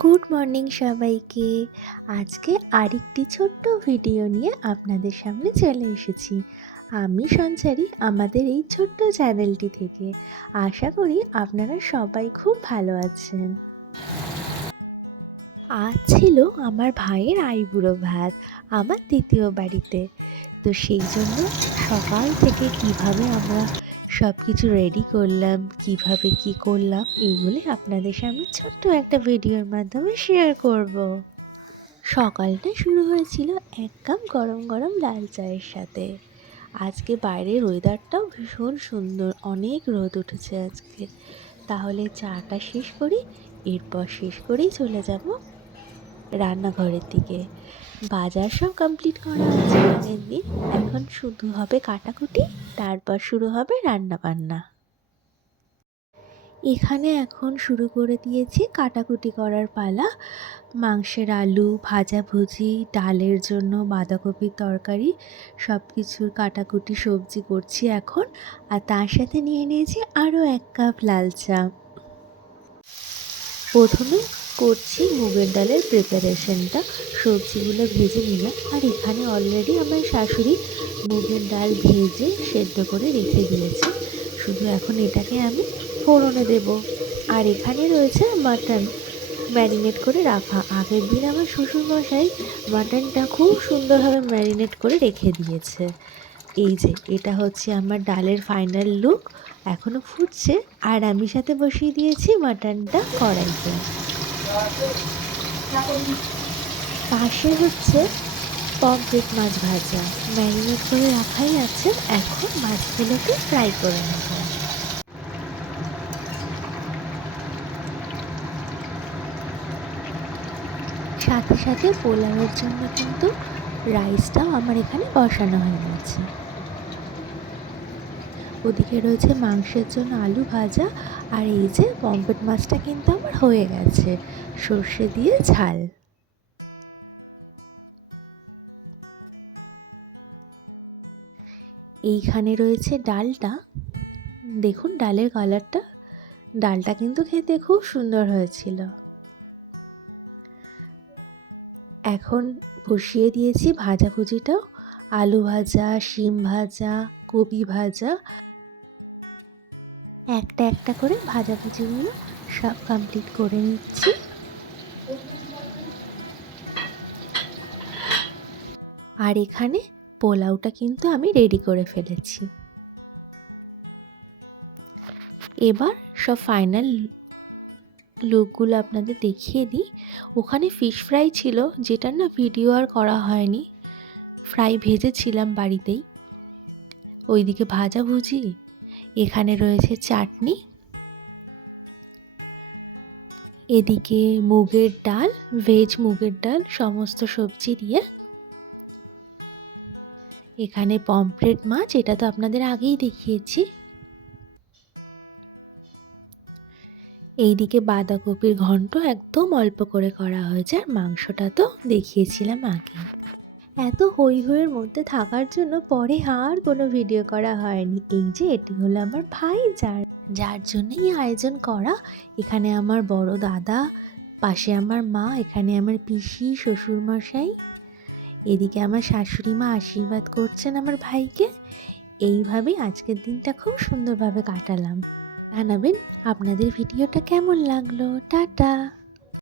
Good morning সবাইকে। আজকে আরেকটি ছোট্ট ভিডিও নিয়ে আপনাদের সামনে চলে এসেছি। আমি সঞ্চারী, আমাদের এই ছোট্ট চ্যানেলটি থেকে। আশা করি আপনারা সবাই খুব ভালো আছেন। আজ ছিল আমার ভাইয়ের আইবুড়ো ভাত, আমার দ্বিতীয় বাড়িতে। তো সেই জন্য সকাল থেকে কিভাবে আমরা সব কিছু রেডি করলাম, কিভাবে কি করলাম, এইগুলি আপনাদের সামনে ছোট্ট একটা ভিডিওর মাধ্যমে শেয়ার করব। সকালটা শুরু হয়েছিল এক কাপ গরম গরম লাল চায়ের সাথে। আজকে বাইরের ওয়েদারটাও ভীষণ সুন্দর, অনেক রোদ উঠেছে আজকে। তাহলে চাটা শেষ করি, এরপর শেষ করেই চলে যাব রান্নাঘরের দিকে। বাজার সব কমপ্লিট করা আছে আগের দিন, এখন শুধু হবে কাটাকুটি, তারপর শুরু হবে রান্না বান্না। এখানে এখন শুরু করে দিয়েছি কাটাকুটি করার পালা। মাংসের আলু ভাজাভুজি, ডালের জন্য বাঁধাকপির তরকারি, সব কিছুর কাটাকুটি সবজি করছি এখন। আর তার সাথে নিয়ে নিয়েছি আরও এক কাপ লাল চা। প্রথমে করছি মুগের ডালের প্রিপারেশনটা। সবজিগুলো ভেজে নিলাম, আর এখানে অলরেডি আমার শাশুড়ি মুগের ডাল ভেজে সেদ্ধ করে রেখে দিয়েছে। শুধু এখন এটাকে আমি ফোড়নে দেব। আর এখানে রয়েছে মাটন ম্যারিনেট করে রাখা। আগের দিন আমার শ্বশুরমশাই মাটনটা খুব সুন্দরভাবে ম্যারিনেট করে রেখে দিয়েছে। এই যে এটা হচ্ছে আমার ডালের ফাইনাল লুক। এখনও ফুটছে, আর আমি সাথে বসিয়ে দিয়েছি মাটনটা কড়াইতে। পাশে হচ্ছে পমফ্রেট মাছ ভাজা, ম্যারিনেট করে রাখাই আছে। এখন মাছগুলোকে ফ্রাই করে নেব। সাথে সাথে পোলাওয়ের জন্য কিন্তু রাইসটাও আমার এখানে বসানো হয়ে গেছে। ওদিকে রয়েছে মাংসের জন্য আলু ভাজা, আর এই যে পমফ্রেট মাছটা কিন্তু আমার হয়ে গেছে সর্ষে দিয়ে ঝাল। এইখানে রয়েছে ডালটা, দেখুন ডালের কালারটা। ডালটা কিন্তু খেতে খুব সুন্দর হয়েছিল। এখন বসিয়ে দিয়েছি ভাজাভুজিটাও। আলু ভাজা, শিম ভাজা, কপি ভাজা, একটা একটা করে ভাজাভুজিগুলো সব কমপ্লিট করে নিচ্ছি। আর এখানে পোলাওটা কিন্তু আমি রেডি করে ফেলেছি। এবার সব ফাইনাল লুকগুলো আপনাদের দেখিয়ে দিই। ওখানে ফিশ ফ্রাই ছিল, যেটা না ভিডিও আর করা হয়নি। ফ্রাই ভেজেছিলাম বাড়িতেই। ওইদিকে ভাজাভুজি, এখানে রয়েছে চাটনি, এদিকে মুগের ডাল, ভেজ মুগের ডাল সমস্ত সবজি দিয়ে। এখানে পমফ্রেট মাছ, এটা তো আপনাদের আগেই দেখিয়েছি। এইদিকে বাঁধাকপির ঘন্ট একদম অল্প করে করা হয়েছে, আর মাংসটা তো দেখিয়েছিলাম আগে। এত হই হইয়ের মধ্যে থাকার জন্য পরে আর কোনো ভিডিও করা হয়নি। এই যে এটি হলো আমার ভাই, যার জন্যই আয়োজন করা। এখানে আমার বড় দাদা, পাশে আমার মা, এখানে আমার পিসি, শ্বশুরমশাই, এদিকে আমার শাশুড়ি মা আশীর্বাদ করছেন আমার ভাইকে। এইভাবেই আজকের দিনটা খুব সুন্দরভাবে কাটালাম। জানাবেন আপনাদের ভিডিওটা কেমন লাগলো। টাটা।